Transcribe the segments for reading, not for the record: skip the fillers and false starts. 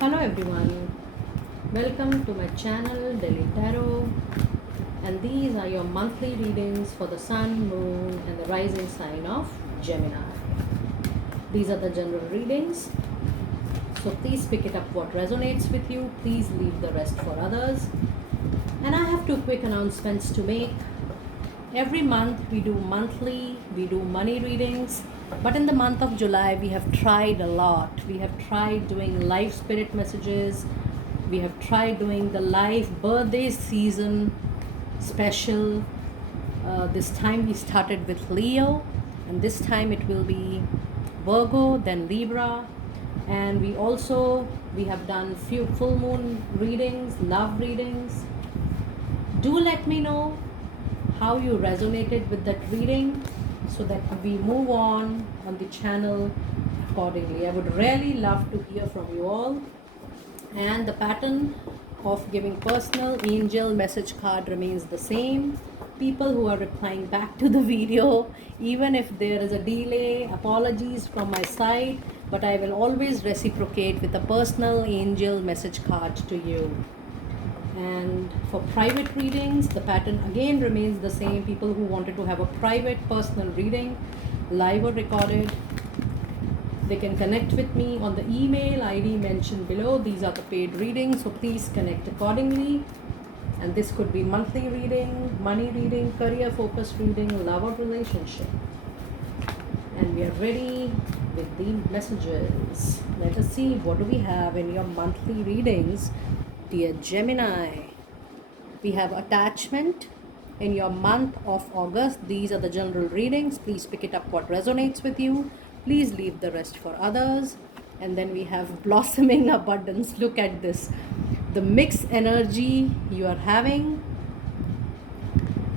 Hello everyone, welcome to my channel Delhi Tarot, and these are your monthly readings for the Sun, Moon and the rising sign of Gemini. These are the general readings, so please pick it up what resonates with you. Please leave the rest for others. And I have two quick announcements to make. Every month we do money readings, but in the month of July we have tried a lot. We have tried doing live spirit messages, we have tried doing the live birthday season special. This time we started with Leo, and this time it will be Virgo, then Libra. And we have done few full moon readings, love readings. Do let me know how you resonated with that reading so that we move on the channel accordingly. I would really love to hear from you all. And the pattern of giving personal angel message card remains the same. People who are replying back to the video, even if there is a delay, apologies from my side, but I will always reciprocate with a personal angel message card to you. And for private readings, the pattern again remains the same. People who wanted to have a private personal reading, live or recorded, they can connect with me on the email ID mentioned below. These are the paid readings, so please connect accordingly. And this could be monthly reading, money reading, career focused reading, love or relationship. And we are ready with the messages. Let us see, what do we have in your monthly readings, dear Gemini? We have attachment in your month of August. These are the general readings. Please pick it up what resonates with you. Please leave the rest for others. And then we have blossoming abundance. Look at this, the mixed energy you are having.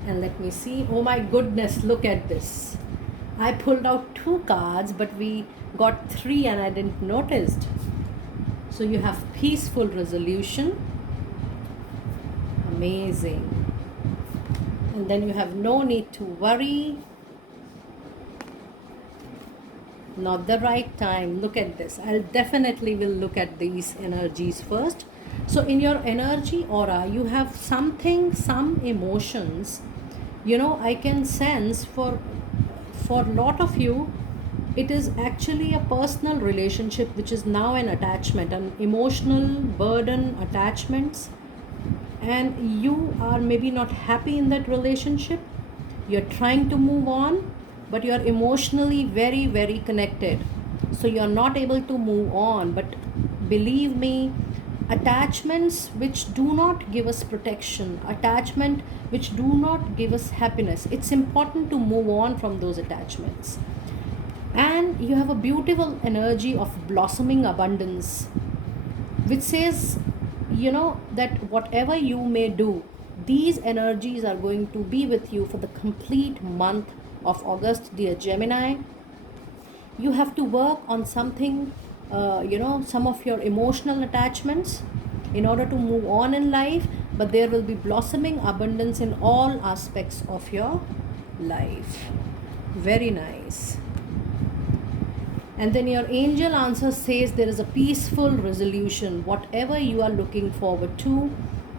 And let me see. Oh my goodness, look at this. I pulled out two cards, but we got three and I didn't notice. So you have peaceful resolution. Amazing. And then you have no need to worry. Not the right time. Look at this. I'll definitely will look at these energies first. So in your energy aura, you have something, some emotions. I can sense for a lot of you, it is actually a personal relationship which is now an attachment, an emotional burden attachments, and you are maybe not happy in that relationship. You're trying to move on, but you're emotionally very, very connected, so you're not able to move on. But believe me, attachments which do not give us protection, attachment which do not give us happiness, it's important to move on from those attachments. And you have a beautiful energy of blossoming abundance, which says, that whatever you may do, these energies are going to be with you for the complete month of August, dear Gemini. You have to work on something, some of your emotional attachments in order to move on in life, but there will be blossoming abundance in all aspects of your life. Very nice. And then your angel answer says there is a peaceful resolution, whatever you are looking forward to.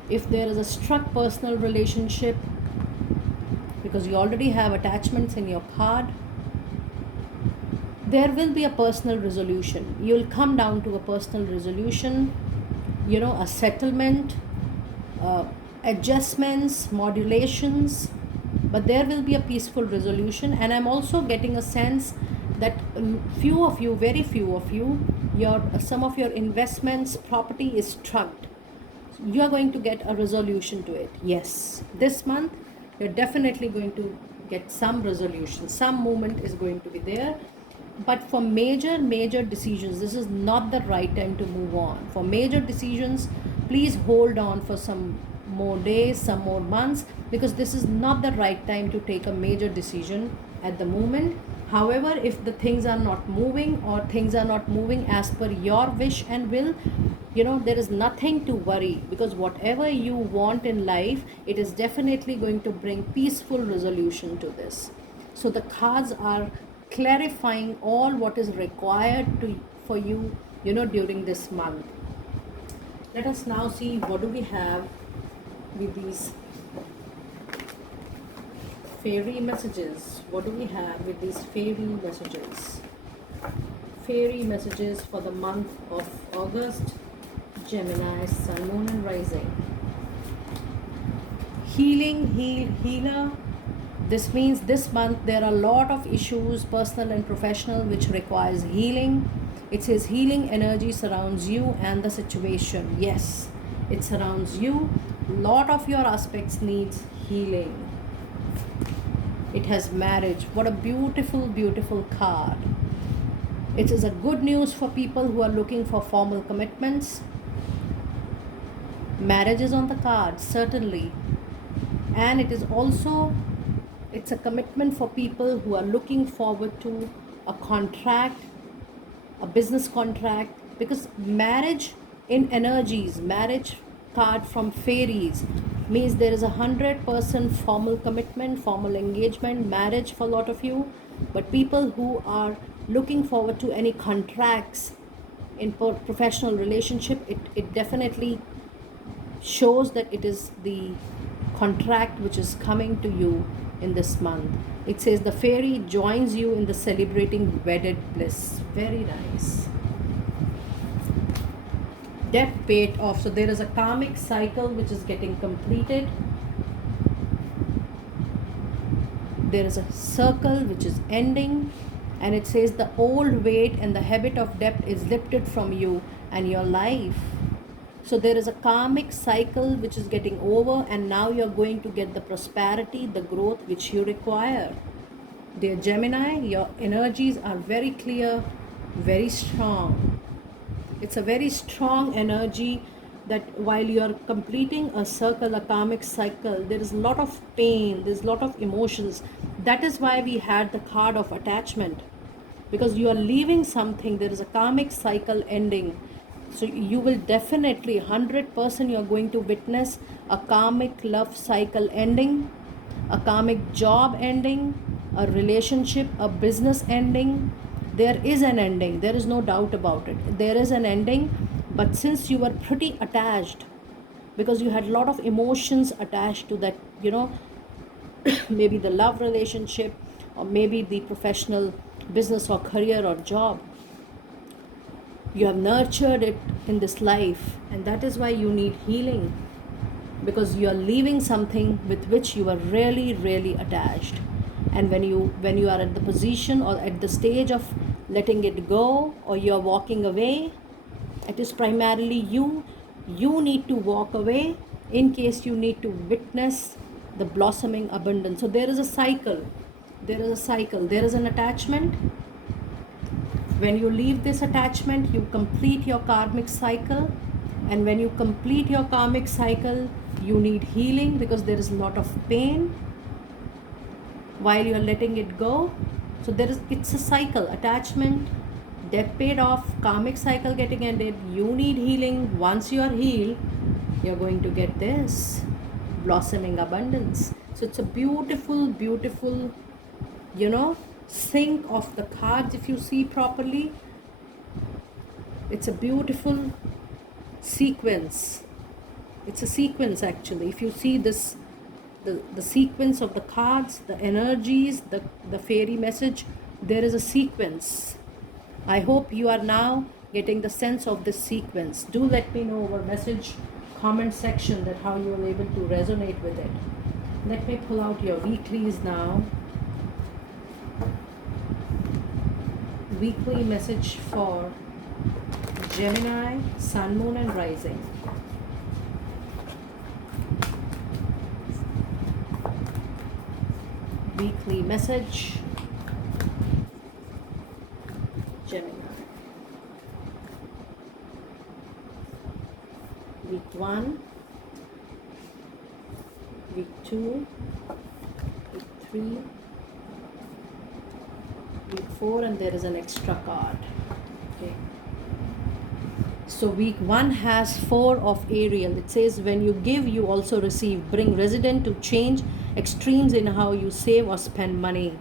If there is a struck personal relationship, because you already have attachments in your card, there will be a personal resolution. You'll come down to a personal resolution, a settlement, adjustments, modulations, but there will be a peaceful resolution. And I'm also getting a sense that few of you, very few of you, some of your investments, property is struck. You are going to get a resolution to it. Yes, this month you're definitely going to get some resolution, some movement is going to be there. But for major decisions, this is not the right time to move on. For major decisions, please hold on for some more days, some more months, because this is not the right time to take a major decision at the moment. However, if the things are not moving, or things are not moving as per your wish and will, there is nothing to worry, because whatever you want in life, it is definitely going to bring peaceful resolution to this. So the cards are clarifying all what is required for you, during this month. Let us now see what do we have with these fairy messages. What do we have with these fairy messages? Fairy messages for the month of August, Gemini, Sun, Moon and Rising. Healing, healer. This means this month there are a lot of issues, personal and professional, which requires healing. It says healing energy surrounds you and the situation. Yes, it surrounds you. Lot of your aspects needs healing. It has marriage. What a beautiful, beautiful card. It is a good news for people who are looking for formal commitments. Marriage is on the card, certainly. And it is also, it's a commitment for people who are looking forward to a contract, a business contract, because marriage in energies, marriage card from fairies means there is 100% formal commitment, formal engagement, marriage for a lot of you. But people who are looking forward to any contracts in professional relationship, it definitely shows that it is the contract which is coming to you in this month. It says the fairy joins you in the celebrating wedded bliss. Very nice. Debt paid off. So there is a karmic cycle which is getting completed. There is a circle which is ending, and it says the old weight and the habit of debt is lifted from you and your life. So there is a karmic cycle which is getting over, and now you're going to get the prosperity, the growth which you require. Dear Gemini, your energies are very clear, very strong. It's a very strong energy that while you are completing a circle, a karmic cycle, there is a lot of pain, there's a lot of emotions. That is why we had the card of attachment, because you are leaving something. There is a karmic cycle ending. So you will definitely 100% you're going to witness a karmic love cycle ending, a karmic job ending, a relationship, a business ending. There is an ending. There is no doubt about it. There is an ending. But since you were pretty attached, because you had a lot of emotions attached to that, maybe the love relationship, or maybe the professional business or career or job, you have nurtured it in this life, and that is why you need healing, because you are leaving something with which you are really, really attached. And when you are at the position or at the stage of letting it go, or you are walking away, it is primarily you need to walk away in case you need to witness the blossoming abundance. So there is a cycle, there is an attachment. When you leave this attachment, you complete your karmic cycle. And when you complete your karmic cycle, you need healing, because there is a lot of pain while you are letting it go. So it's a cycle. Attachment, debt paid off, karmic cycle getting ended. You need healing. Once you are healed, you're going to get this blossoming abundance. So it's a beautiful, beautiful, sync of the cards. If you see properly, it's a beautiful sequence. It's a sequence actually. If you see this, the sequence of the cards, the energies, the fairy message, there is a sequence. I hope you are now getting the sense of this sequence. Do let me know over message comment section that how you are able to resonate with it. Let me pull out your weeklies now. Weekly message for Gemini, Sun, Moon and Rising. Weekly message, Gemini. Week 1, week 2, week 3, week 4, and there is an extra card. Okay. So week 1 has 4 of Ariel. It says when you give, you also receive. Bring resident to change extremes in how you save or spend money.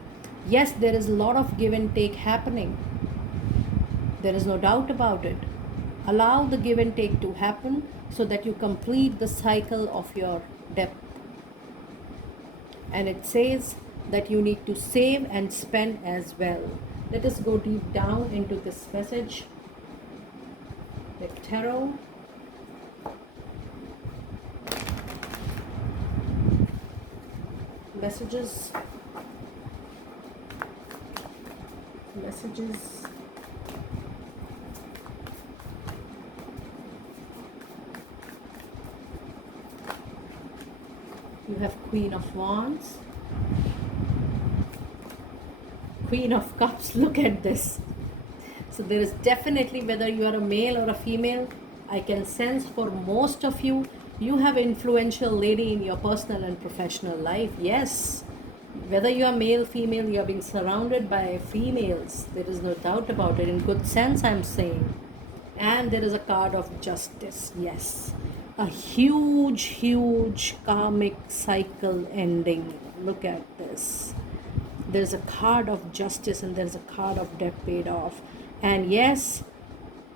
Yes, there is a lot of give and take happening. There is no doubt about it. Allow the give and take to happen so that you complete the cycle of your depth. And it says that you need to save and spend as well. Let us go deep down into this message. The tarot. Messages. You have Queen of Wands, Queen of Cups. Look at this. So there is definitely, whether you are a male or a female, I can sense for most of you, you have influential lady in your personal and professional life. Yes, whether you are male, female, you are being surrounded by females. There is no doubt about it. In good sense, I'm saying. And there is a card of justice. Yes, a huge karmic cycle ending. Look at this. There's a card of justice and there's a card of debt paid off. And yes,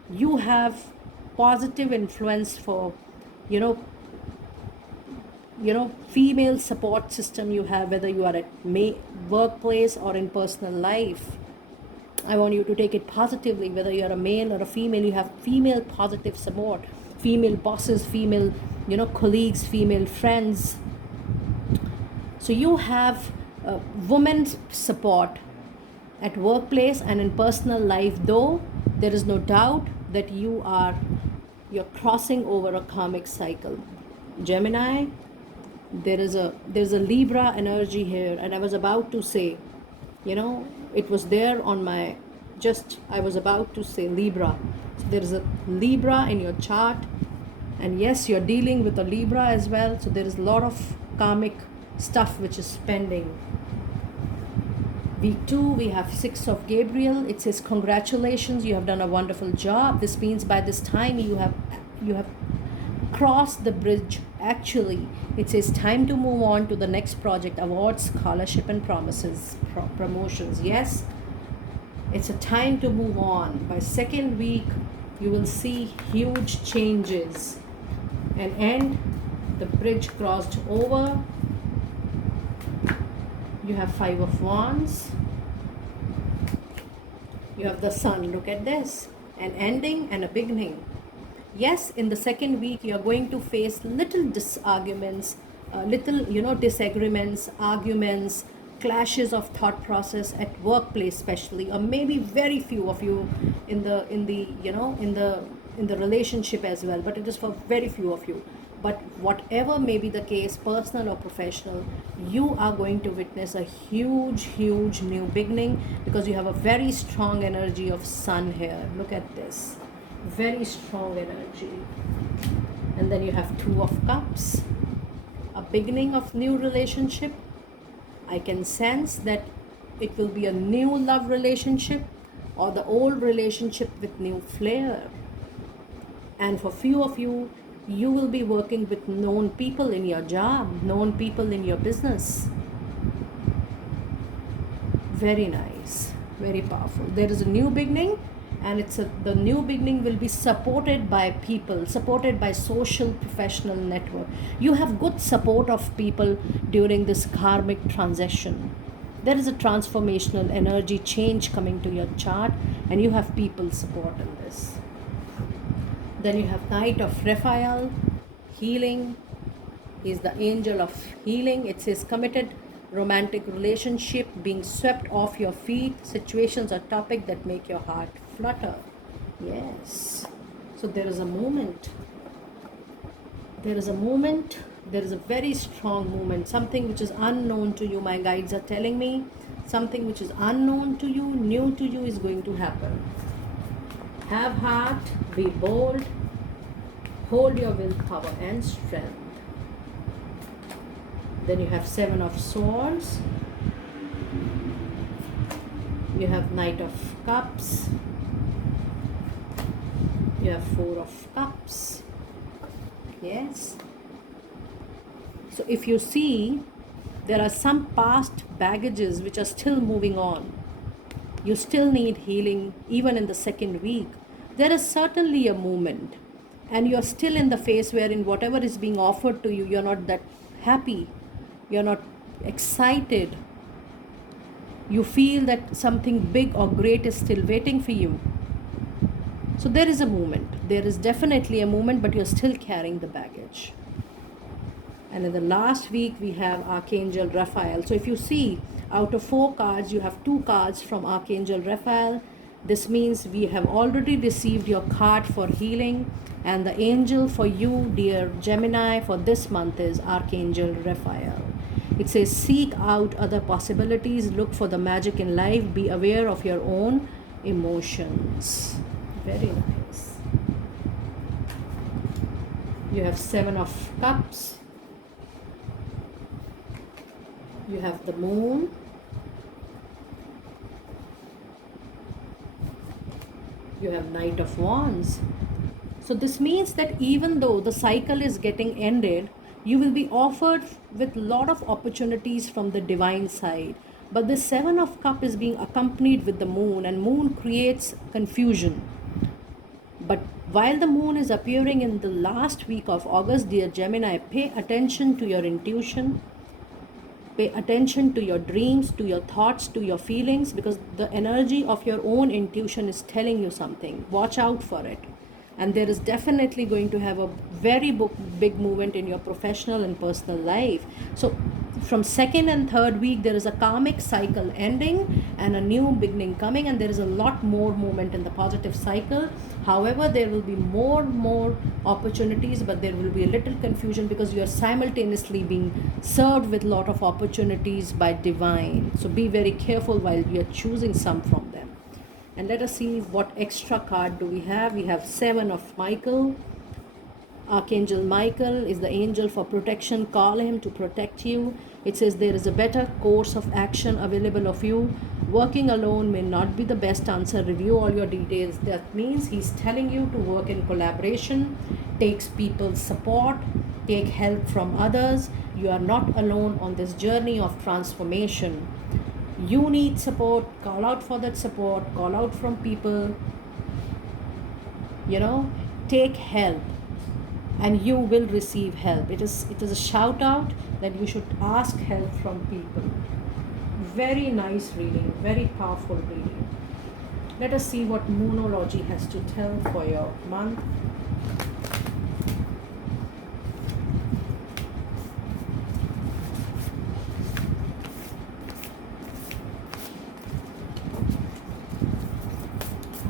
you have positive influence for, you know, female support system you have, whether you are at workplace or in personal life. I want you to take it positively. Whether you are a male or a female, you have female positive support, female bosses, female, colleagues, female friends. So you have women's support at workplace and in personal life, though there is no doubt that you're crossing over a karmic cycle. Gemini, there's a Libra energy here, and I was about to say, it was there on my, I was about to say Libra. So there is a Libra in your chart, and yes, you're dealing with a Libra as well. So there is a lot of karmic stuff which is pending. Week 2, we have 6 of Gabriel. It says, congratulations, you have done a wonderful job. This means by this time you have crossed the bridge. Actually, it says time to move on to the next project, awards, scholarship, and promotions. Yes, it's a time to move on. By second week, you will see huge changes. And end, the bridge crossed over. You have 5 of Wands. You have the Sun. Look at this. An ending and a beginning. Yes, in the second week, you are going to face little disagreements, disagreements, arguments, clashes of thought process at workplace, especially, or maybe very few of you in the relationship as well. But it is for very few of you. But whatever may be the case, personal or professional, you are going to witness a huge new beginning, because you have a very strong energy of Sun here. Look at this. Very strong energy. And then you have 2 of Cups, a beginning of new relationship. I can sense that it will be a new love relationship, or the old relationship with new flair. And for few of you, you will be working with known people in your job, known people in your business. Very nice, very powerful. There is a new beginning, and the new beginning will be supported by people, supported by social professional network. You have good support of people during this karmic transition. There is a transformational energy change coming to your chart, and you have people support in this. Then you have Knight of Raphael, healing. He is the angel of healing. It says committed romantic relationship, being swept off your feet, situations or topic that make your heart flutter. Yes. So there is a movement. There is a movement. There is a very strong movement. Something which is unknown to you, my guides are telling me. Something which is unknown to you, new to you, is going to happen. Have heart, be bold, hold your willpower and strength. Then you have 7 of Swords. You have Knight of Cups. You have 4 of Cups. Yes. So if you see, there are some past baggages which are still moving on. You still need healing even in the second week. There is certainly a movement, and you're still in the phase wherein whatever is being offered to you, you're not that happy, you're not excited, you feel that something big or great is still waiting for you. So there is a movement, there is definitely a movement, but you're still carrying the baggage. And in the last week, we have Archangel Raphael. So if you see, out of 4 cards, you have 2 cards from Archangel Raphael. This means we have already received your card for healing. And the angel for you, dear Gemini, for this month is Archangel Raphael. It says, seek out other possibilities, look for the magic in life, be aware of your own emotions. Very nice. You have 7 of Cups. You have the Moon. You have Knight of Wands. So this means that even though the cycle is getting ended, you will be offered with a lot of opportunities from the divine side. But the 7 of Cups is being accompanied with the Moon, and Moon creates confusion. But while the Moon is appearing in the last week of August, dear Gemini, pay attention to your intuition. Pay attention to your dreams, to your thoughts, to your feelings, because the energy of your own intuition is telling you something. Watch out for it. And there is definitely going to have a very big movement in your professional and personal life. So from 2nd and 3rd week, there is a karmic cycle ending and a new beginning coming, and there is a lot more movement in the positive cycle. However, there will be more opportunities, but there will be a little confusion because you are simultaneously being served with a lot of opportunities by divine. So be very careful while you are choosing some from them. And let us see what extra card do we have. We have 7 of Michael. Archangel Michael is the angel for protection. Call him to protect you. It says there is a better course of action available of you. Working alone may not be the best answer. Review all your details. That means he's telling you to work in collaboration, takes people's support, take help from others. You are not alone on this journey of transformation. You need support. Call out for that support. Call out from people. Take help, and you will receive help. It is a shout out that you should ask help from people. Very nice reading, very powerful reading. Let us see what Moonology has to tell for your month.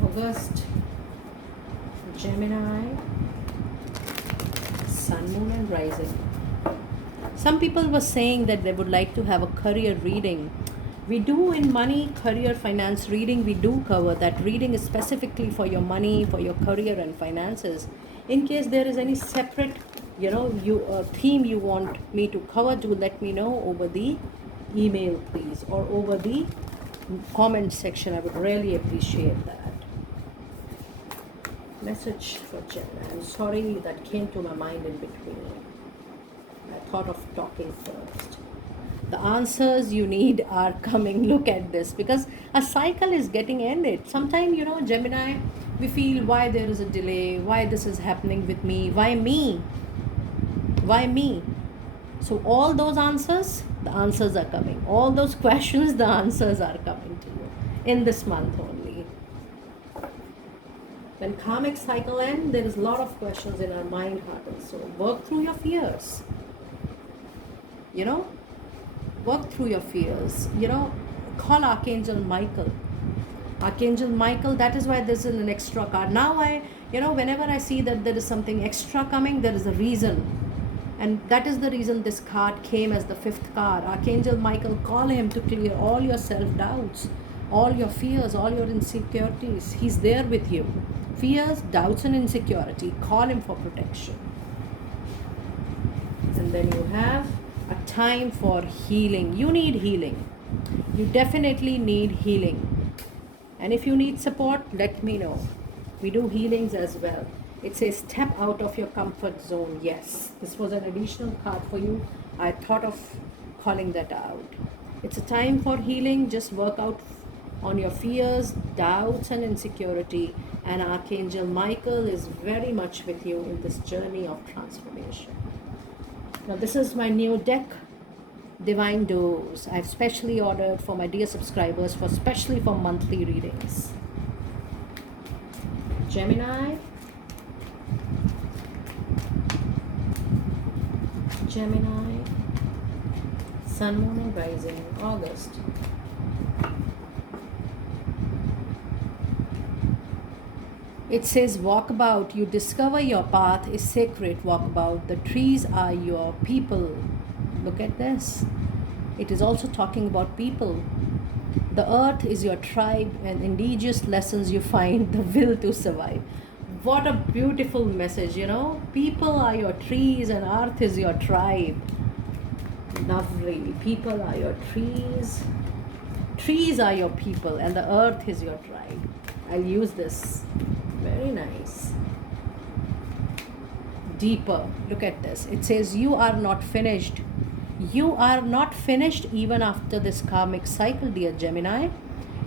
August, Gemini, Sun, Moon and Rising. Some people were saying that they would like to have a career reading. We do in money, career, finance reading, we do cover. That reading is specifically for your money, for your career and finances. In case there is any separate, theme you want me to cover, do let me know over the email, please, or over the comment section. I would really appreciate that. Message for Gemini. I'm sorry, that came to my mind in between. I thought of talking first. The answers you need are coming. Look at this, because a cycle is getting ended. Sometimes, Gemini, we feel why there is a delay, why this is happening with me, why me? Why me? So all those answers, the answers are coming. All those questions, the answers are coming to you in this month only. When karmic cycle ends, there is a lot of questions in our mind, heart and soul. Work through your fears. Work through your fears. Call Archangel Michael. Archangel Michael, that is why this is an extra card. Now whenever I see that there is something extra coming, there is a reason. And that is the reason this card came as the 5th card. Archangel Michael, call him to clear all your self-doubts, all your fears, all your insecurities. He's there with you. Fears, doubts and insecurity. Call him for protection. And then you have a time for healing. You need healing. You definitely need healing. And if you need support, let me know. We do healings as well. It says step out of your comfort zone. Yes, this was an additional card for you. I thought of calling that out. It's a time for healing. Just work out on your fears, doubts and insecurity, and Archangel Michael is very much with you in this journey of transformation. Now, this is my new deck, Divine Dose. I've specially ordered for my dear subscribers, for especially for monthly readings. Gemini, Gemini, Sun, Moon and Rising, August. It says, walk about, you discover your path is sacred, walk about. The trees are your people. Look at this. It is also talking about people. The earth is your tribe, and indigenous lessons you find the will to survive. What a beautiful message, you know. People are your trees and earth is your tribe. Lovely. People are your trees. Trees are your people and the earth is your tribe. I'll use this. Very nice. Deeper. Look at this. It says, you are not finished. You are not finished even after this karmic cycle, dear Gemini.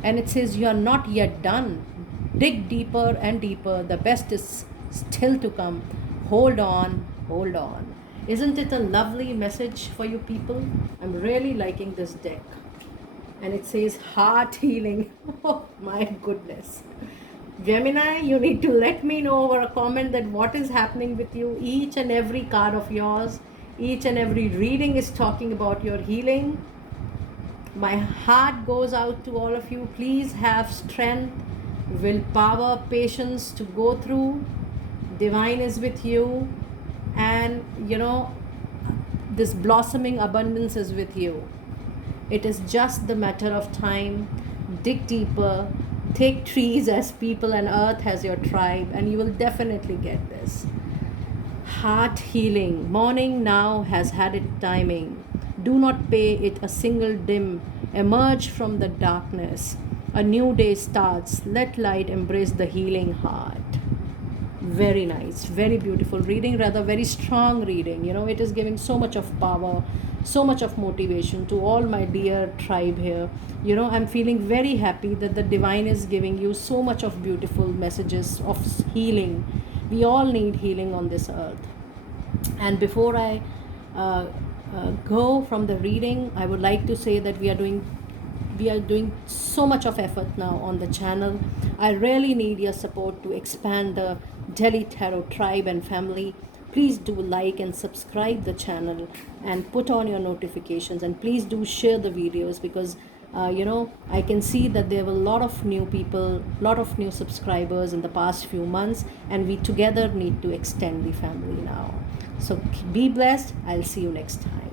And it says, you are not yet done. Dig deeper and deeper. The best is still to come. Hold on. Hold on. Isn't it a lovely message for you people? I'm really liking this deck. And it says heart healing. Oh my goodness. Gemini, you need to let me know over a comment that what is happening with you. Each and every card of yours, each and every reading is talking about your healing. My heart goes out to all of you. Please have strength, willpower, patience to go through. Divine is with you. And you know, this blossoming abundance is with you. It is just the matter of time. Dig deeper. Take trees as people and earth as your tribe, and you will definitely get this. Heart healing. Morning now has had its timing. Do not pay it a single dim. Emerge from the darkness. A new day starts. Let light embrace the healing heart. Very nice, very beautiful reading, rather very strong reading. You know, it is giving so much of power, so much of motivation to all my dear tribe here. You know, I'm feeling very happy that the divine is giving you so much of beautiful messages of healing. We all need healing on this earth. And before I go from the reading, I would like to say that we are doing so much of effort now on the channel. I really need your support to expand the Delhi Tarot tribe and family. Please do like and subscribe the channel and put on your notifications, and please do share the videos, because you know, I can see that there were a lot of new people, lot of new subscribers in the past few months, and we together need to extend the family now. So be blessed. I'll see you next time.